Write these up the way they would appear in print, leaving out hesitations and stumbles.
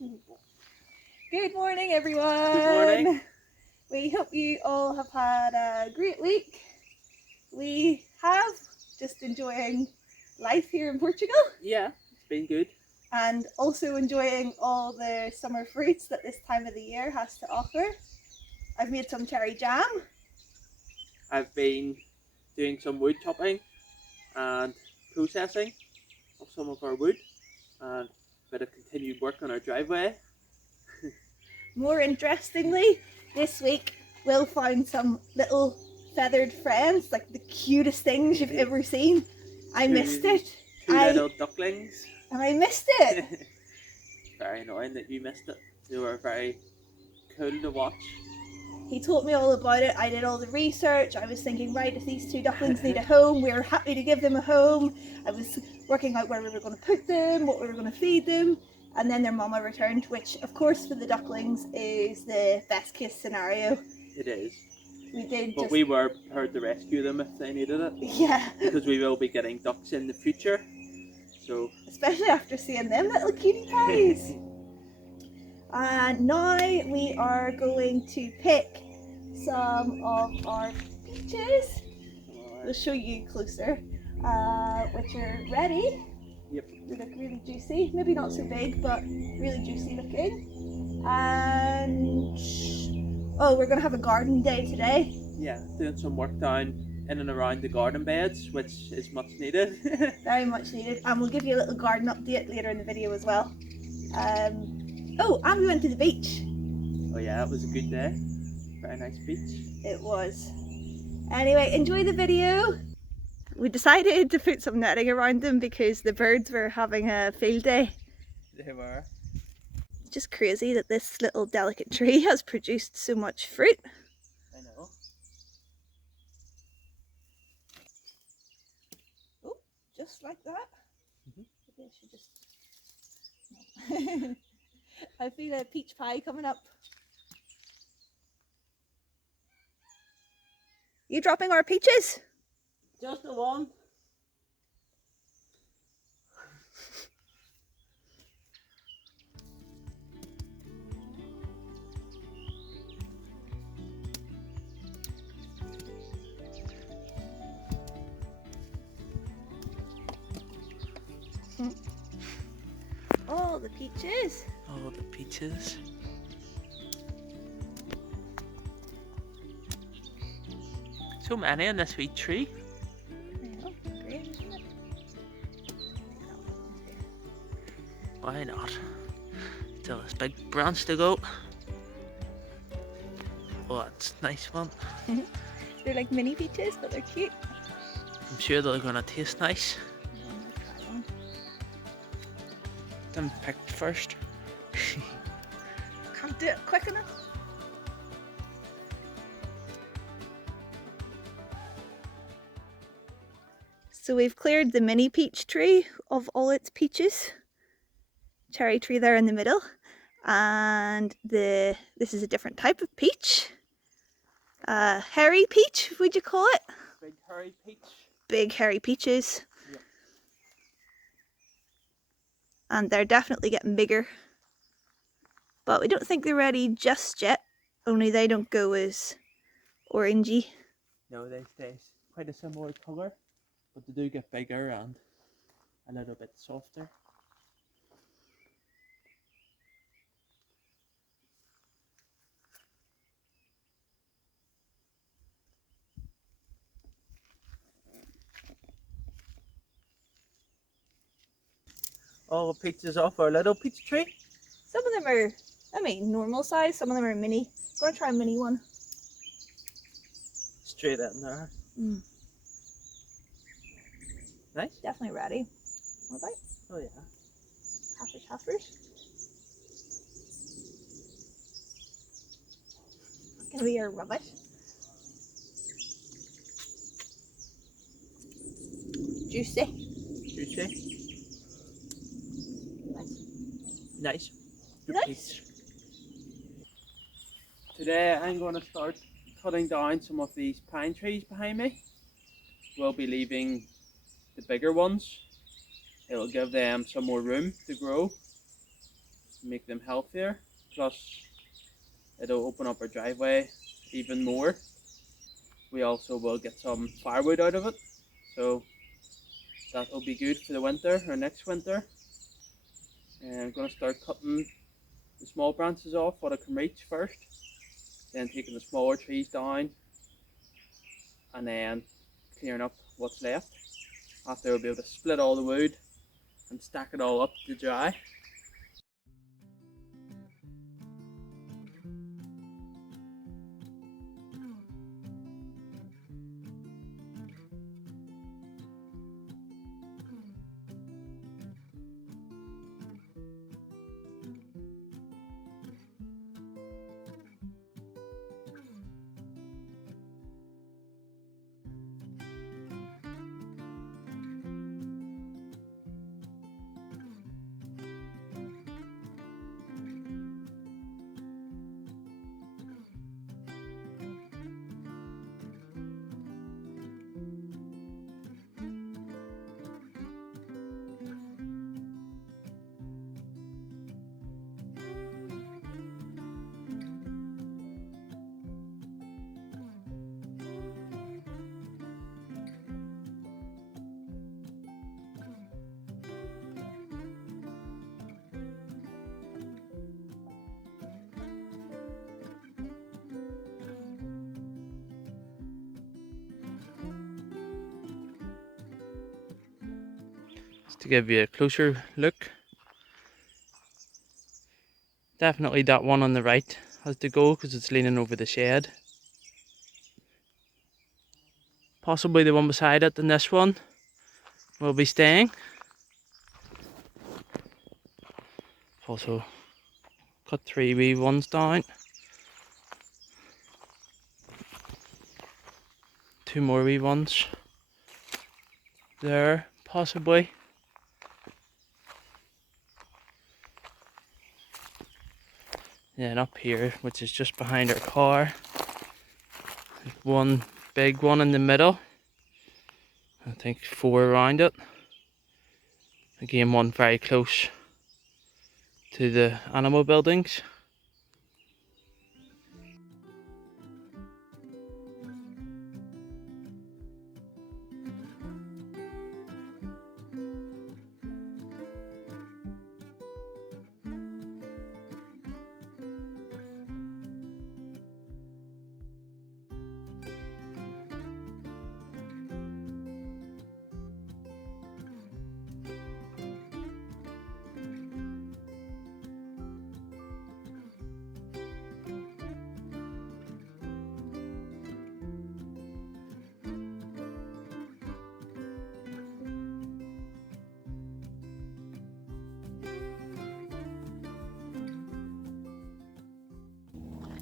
Good morning, everyone. Good morning. We hope you all have had a great week. We have, just enjoying life here in Portugal Yeah, it's been good. and also enjoying all the summer fruits that this time of the year has to offer. I've made some cherry jam. I've been doing some wood chopping and processing of some of our wood and a bit of continued work on our driveway. More interestingly, this week Will found some little feathered friends, like the cutest things you've ever seen. I missed it. Two little ducklings. And I missed it. Very annoying that you missed it. They were very cool to watch. He told me all about it. I did all the research. I was thinking, right, if these two ducklings need a home, we're happy to give them a home. I was working out where we were going to put them, what we were going to feed them. And then their mama returned, which of course for the ducklings is the best case scenario. It is. But we were prepared to rescue them if they needed it. Yeah. Because we will be getting ducks in the future. So especially after seeing them little cutie pies. And now we are going to pick some of our peaches. We'll show you closer, which are ready. Yep. They look really juicy, maybe not so big, but really juicy looking. And oh, we're gonna have a garden day today. Yeah, doing some work down in and around the garden beds, which is much needed. Very much needed, and we'll give you a little garden update later in the video as well. Oh, and we went to the beach. Oh yeah, it was a good day. Very nice beach. It was. Anyway, enjoy the video. We decided to put some netting around them because the birds were having a field day. They were. It's just crazy that this little delicate tree has produced so much fruit. I know. Oh, just like that. Maybe I should just... No. I feel a peach pie coming up. You dropping our peaches? Just the one. Oh, the peaches. Oh, the peaches. So many in this wee tree. Yeah, great, isn't it? Why not? Still this big branch to go. Oh, that's a nice one. They're like mini peaches, but they're cute. I'm sure they're gonna taste nice. Them picked first. Can't do it quick enough. So we've cleared the mini peach tree of all its peaches. Cherry tree there in the middle. And this is a different type of peach. Hairy peach, would you call it? Big hairy peach. Big hairy peaches. Yep. And they're definitely getting bigger. But we don't think they're ready just yet. Only they don't go as orangey. No, they stay quite a similar colour, but they do get bigger and a little bit softer. All the peaches off our little peach tree. Some of them are, normal size. Some of them are mini. I'm going to try a mini one. Straight in there. Nice. Definitely ready. What about? Oh yeah. Halfers. Gonna be your rubbish. Juicy. Juicy. Nice. Good Nice. peach. Today I'm going to start cutting down some of these pine trees behind me. We'll be leaving the bigger ones. It'll give them some more room to grow. to make them healthier. Plus, it'll open up our driveway even more. We also will get some firewood out of it, so that will be good for the winter or next winter. And I'm going to start cutting the small branches off what I can reach first, then taking the smaller trees down, and then clearing up what's left. After I'll be able to split all the wood and stack it all up to dry. Just to give you a closer look, definitely that one on the right has to go because it's leaning over the shed. Possibly the one beside it and this one will be staying. Also cut 3 wee ones down. 2 more wee ones there, possibly. Then up here, which is just behind our car, there's one big one in the middle. I think 4 around it. Again, one very close to the animal buildings.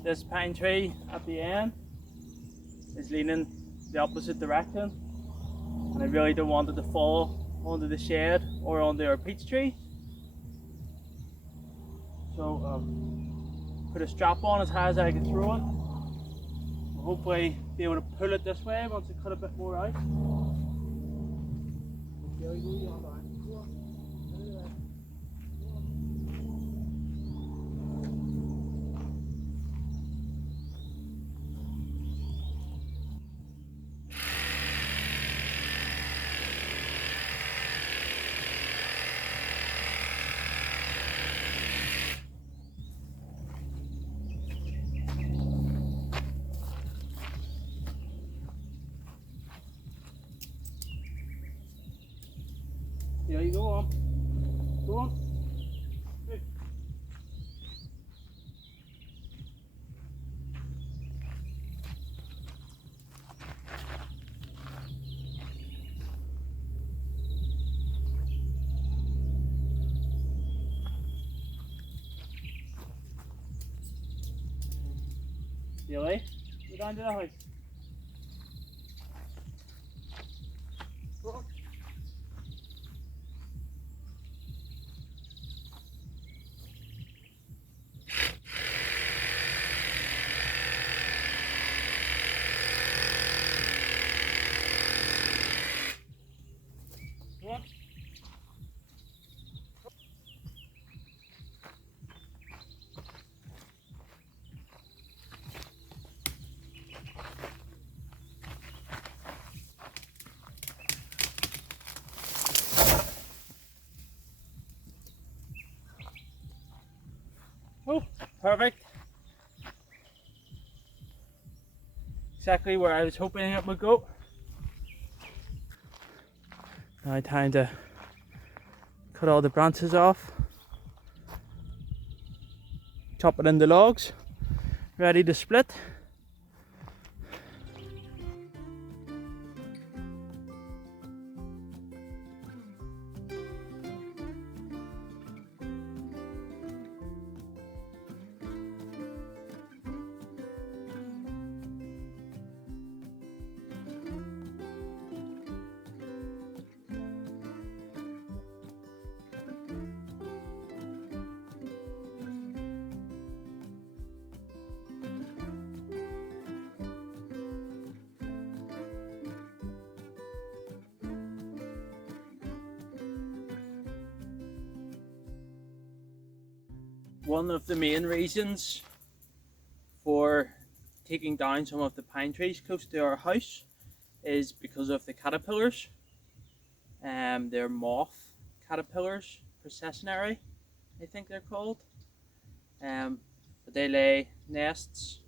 This pine tree at the end is leaning the opposite direction, and I really don't want it to fall onto the shed or onto our peach tree. So put a strap on as high as I can throw it. We'll hopefully be able to pull it this way once I cut a bit more out. There you go on. Go on. Hey. Billy, go down to the house. Go on. Go on. Oh, perfect. Exactly where I was hoping it would go. Now time to cut all the branches off. Chop it into logs. Ready to split. One of the main reasons for taking down some of the pine trees close to our house is because of the caterpillars. They're moth caterpillars, processionary, I think they're called. But they lay nests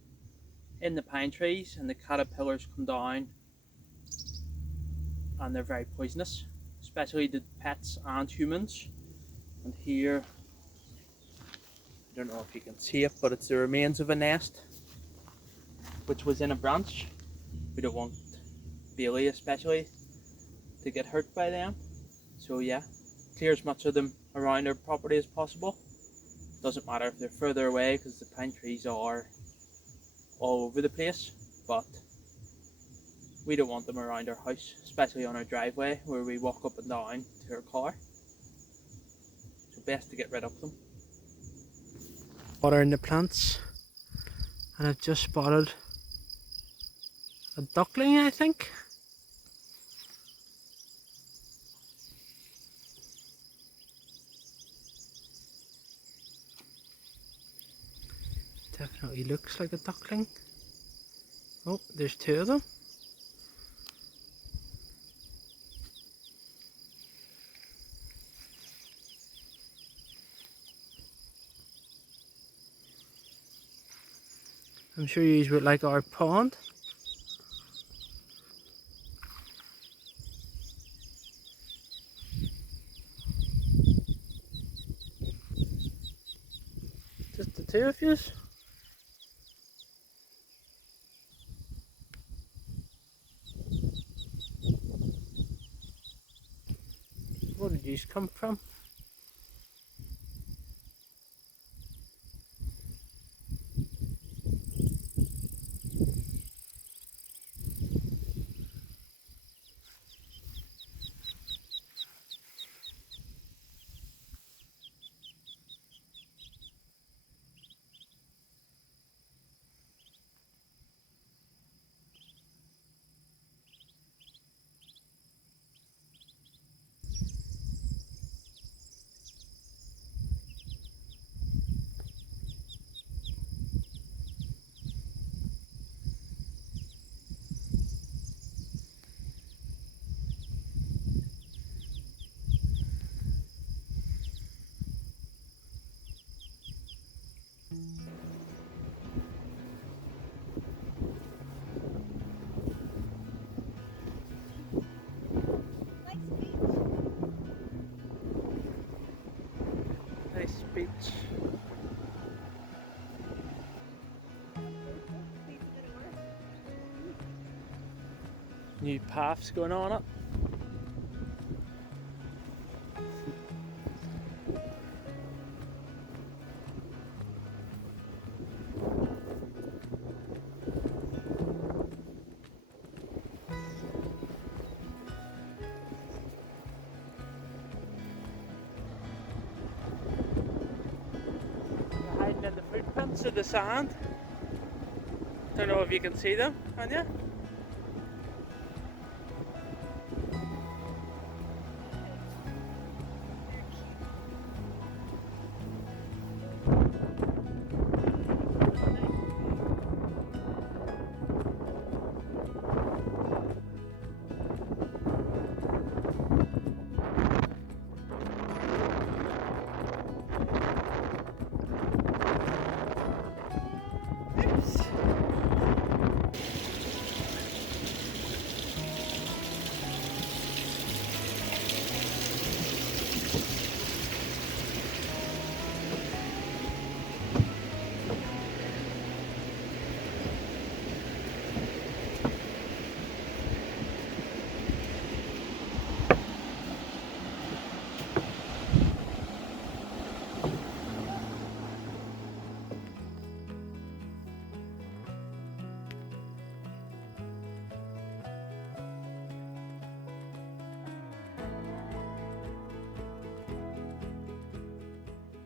in the pine trees, and the caterpillars come down, and they're very poisonous, especially to pets and humans. And here, I don't know if you can see it, but it's the remains of a nest which was in a branch. We don't want Bailey especially to get hurt by them, so yeah, clear as much of them around our property as possible. Doesn't matter if they're further away because the pine trees are all over the place, but we don't want them around our house, especially on our driveway where we walk up and down to our car. So best to get rid of them. Water in the plants, and I've just spotted a duckling, I think. Definitely looks like a duckling. Oh, there's two of them. I'm sure you would like our pond. Just the two of yous? Where did these come from? Nice beach. New paths going on it. Hiding in the footprints of the sand. Don't know if you can see them, can you?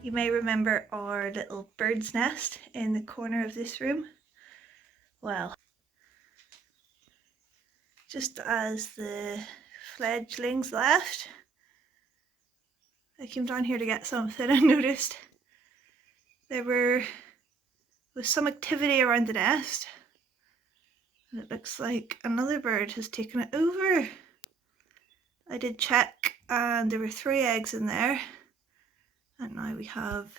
You may remember our little bird's nest in the corner of this room. Well, just as the fledglings left, I came down here to get something and noticed there was some activity around the nest, and it looks like another bird has taken it over. I did check and there were 3 eggs in there, and now we have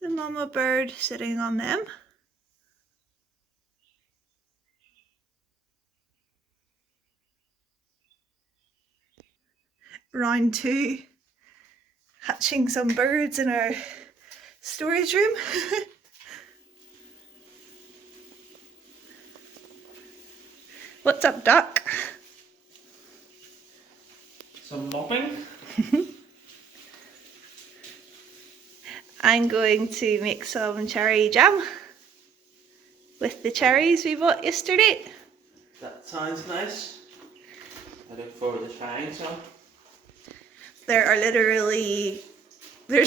the mama bird sitting on them. Round 2, hatching some birds in our storage room. What's up, Duck? Some mopping. I'm going to make some cherry jam with the cherries we bought yesterday. That sounds nice. I look forward to trying some. There's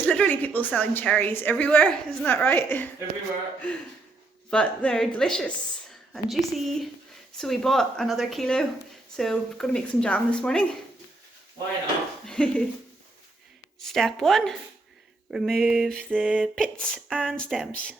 literally people selling cherries everywhere, isn't that right? Everywhere. But they're delicious and juicy. So we bought another kilo, so we're going to make some jam this morning. Why not? Step 1, remove the pits and stems.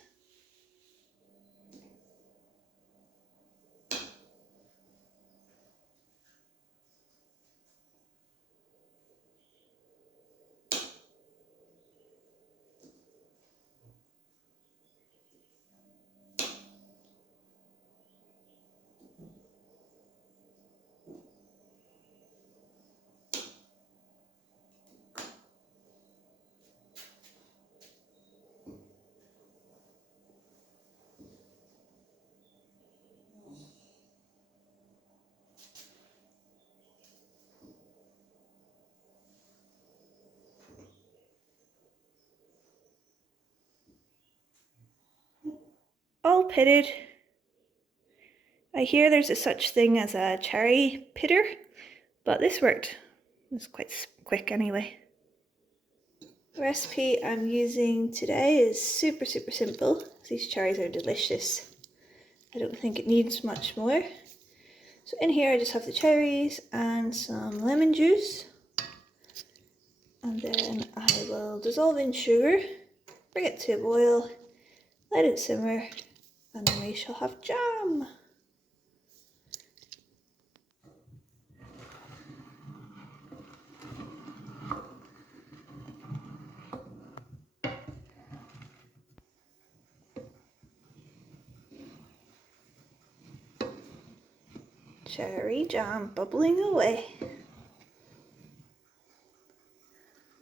All pitted. I hear there's a such thing as a cherry pitter, but this worked. It was quite quick anyway. The recipe I'm using today is super simple. These cherries are delicious. I don't think it needs much more. So in here I just have the cherries and some lemon juice. And then I will dissolve in sugar, bring it to a boil, let it simmer, and then we shall have jam. Cherry jam bubbling away.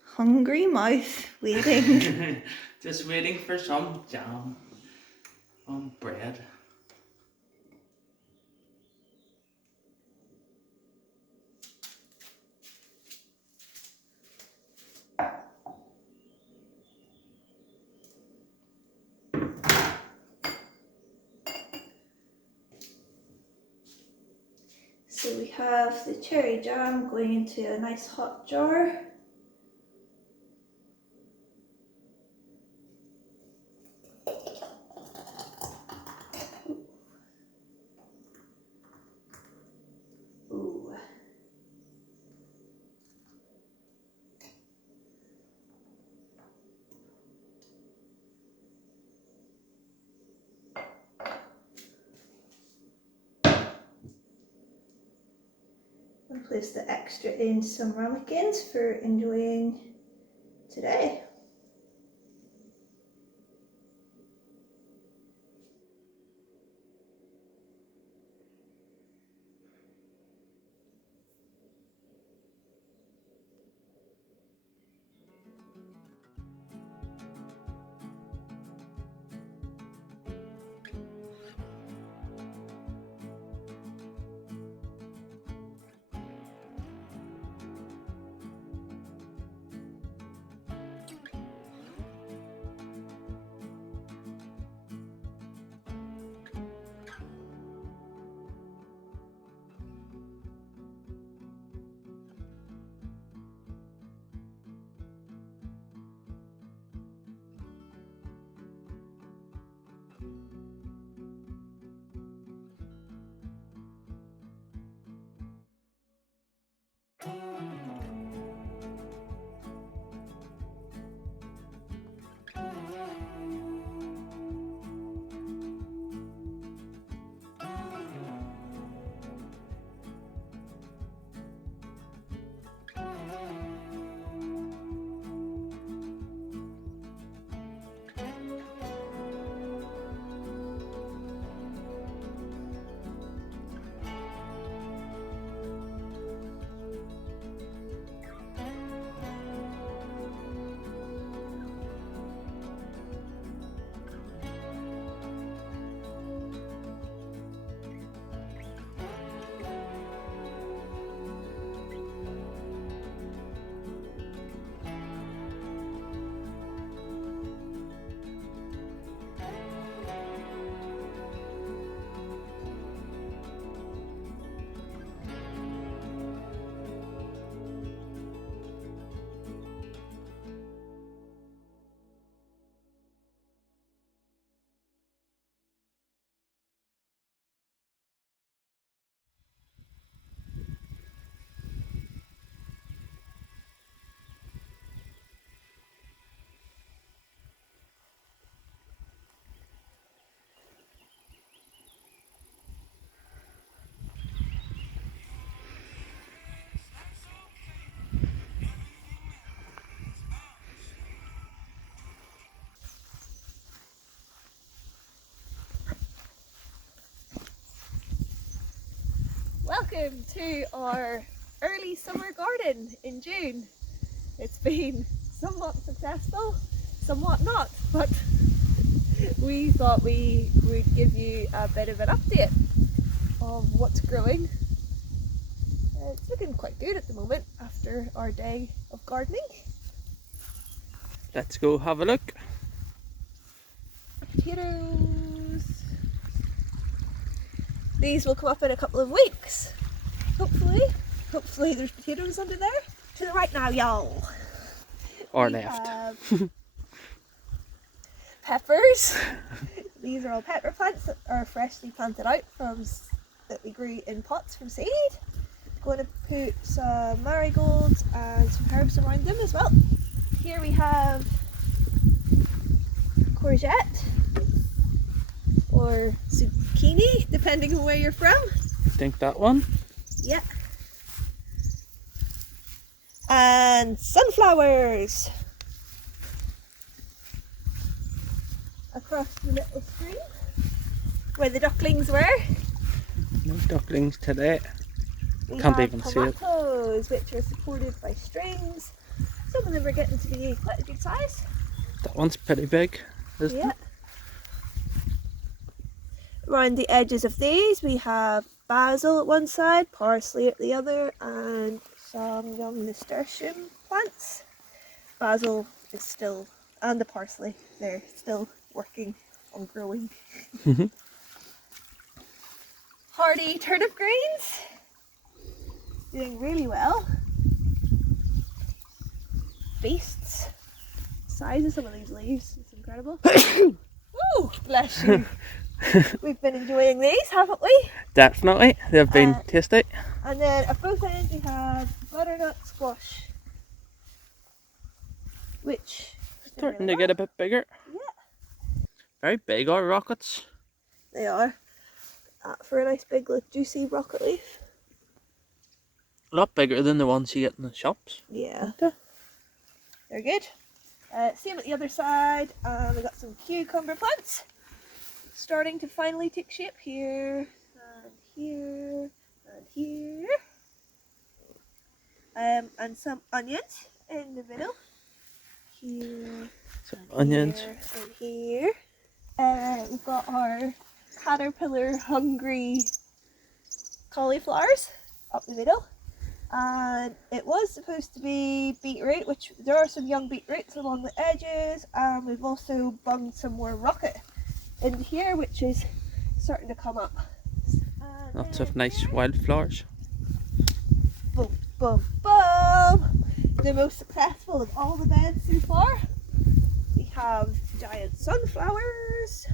Hungry mouth waiting. Just waiting for some jam on bread. So we have the cherry jam going into a nice hot jar. Ooh. And place the extra in some ramekins for enjoying today. welcome to our early summer garden in June. It's been somewhat successful, somewhat not, but we thought we would give you a bit of an update of what's growing. It's looking quite good at the moment after our day of gardening. Let's go have a look. Potatoes. These will come up in a couple of weeks, hopefully. Hopefully there's potatoes under there. To the right now, y'all. Or We left. have peppers. These are all pepper plants that are freshly planted out that we grew in pots from seed. Going to put some marigolds and some herbs around them as well. Here we have courgette or zucchini, depending on where you're from. I think that one. Yeah. And sunflowers across the little stream where the ducklings were. No ducklings today. We Can't have even see it. tomatoes, which are supported by strings. Some of them are getting to be quite a good size. That one's pretty big, isn't Yeah. it? Around the edges of these we have basil at one side, parsley at the other, and some young nasturtium plants. Basil is still, and the parsley, they're still working on growing. Hardy turnip greens, doing really well. Beasts. Size of some of these leaves is incredible. Ooh, bless you. We've been enjoying these, haven't we? Definitely. They've been tasty. And then at both ends we have butternut squash, which Starting to get a bit bigger. Yeah, Very big, our rockets. they are. For a nice big juicy rocket leaf. A lot bigger than the ones you get in the shops. Yeah, Okay. they're good. Same at the other side, and we've got some cucumber plants starting to finally take shape here, and here, and here. And some onions in the middle. Here, Some and onions. here, and here. We've got our caterpillar hungry cauliflowers up the middle. And it was supposed to be beetroot, which there are some young beetroots along the edges, and we've also bunged some more rocket in here, which is starting to come up. And Lots then of nice here, wildflowers. boom, boom, boom. The most successful of all the beds so far. We have giant sunflowers.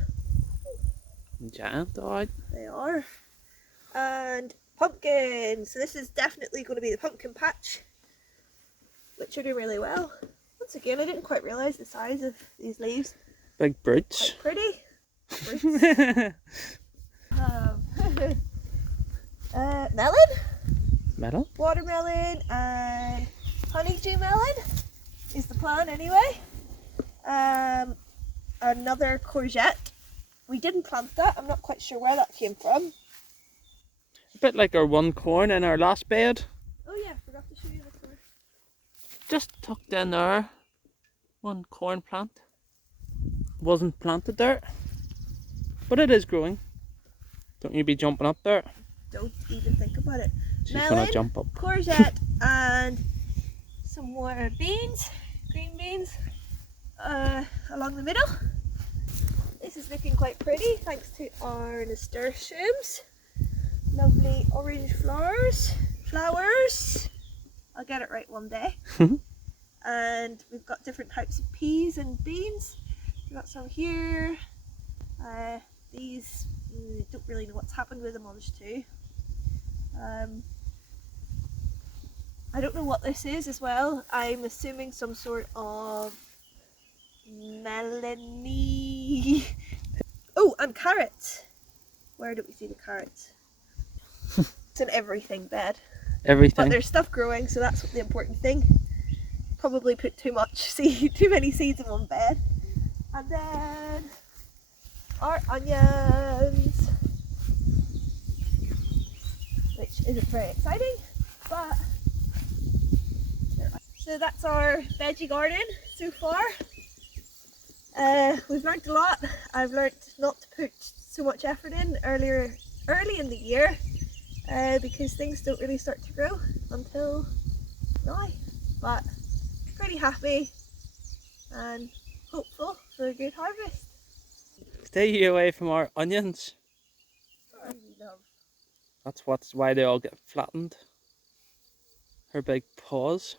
Giant, alright. They are. And pumpkins. So this is definitely going to be the pumpkin patch, which are doing really well. Once again, I didn't quite realise the size of these leaves. Big brooch. Quite pretty. Fruits. Melon, Metal. watermelon, and honeydew melon is the plan anyway. Another courgette. We didn't plant that. I'm not quite sure where that came from. A bit like our one corn in our last bed. Oh yeah, forgot to show you the corn. Just tucked in there. One corn plant. Wasn't planted there. But it is growing. Don't you be jumping up there. Don't even think about it. She's Melon, gonna jump up. courgette, and some more beans, green beans, along the middle. This is looking quite pretty thanks to our nasturtiums. Lovely orange flowers. I'll get it right one day. And we've got different types of peas and beans. We've got some here. These, don't really know what's happened with them, on there's two. I don't know what this is as well. I'm assuming some sort of melony. Oh, and carrots. Where do we see the carrots? It's in everything bed. Everything. But there's stuff growing, so that's the important thing. Probably put too many seeds in one bed. And then our onions. which isn't very exciting, but so that's our veggie garden so far. We've learnt a lot. I've learnt not to put so much effort in early in the year because things don't really start to grow until now, but pretty happy and hopeful for a good harvest. Stay you away from our onions. I love. That's why they all get flattened. Her big paws.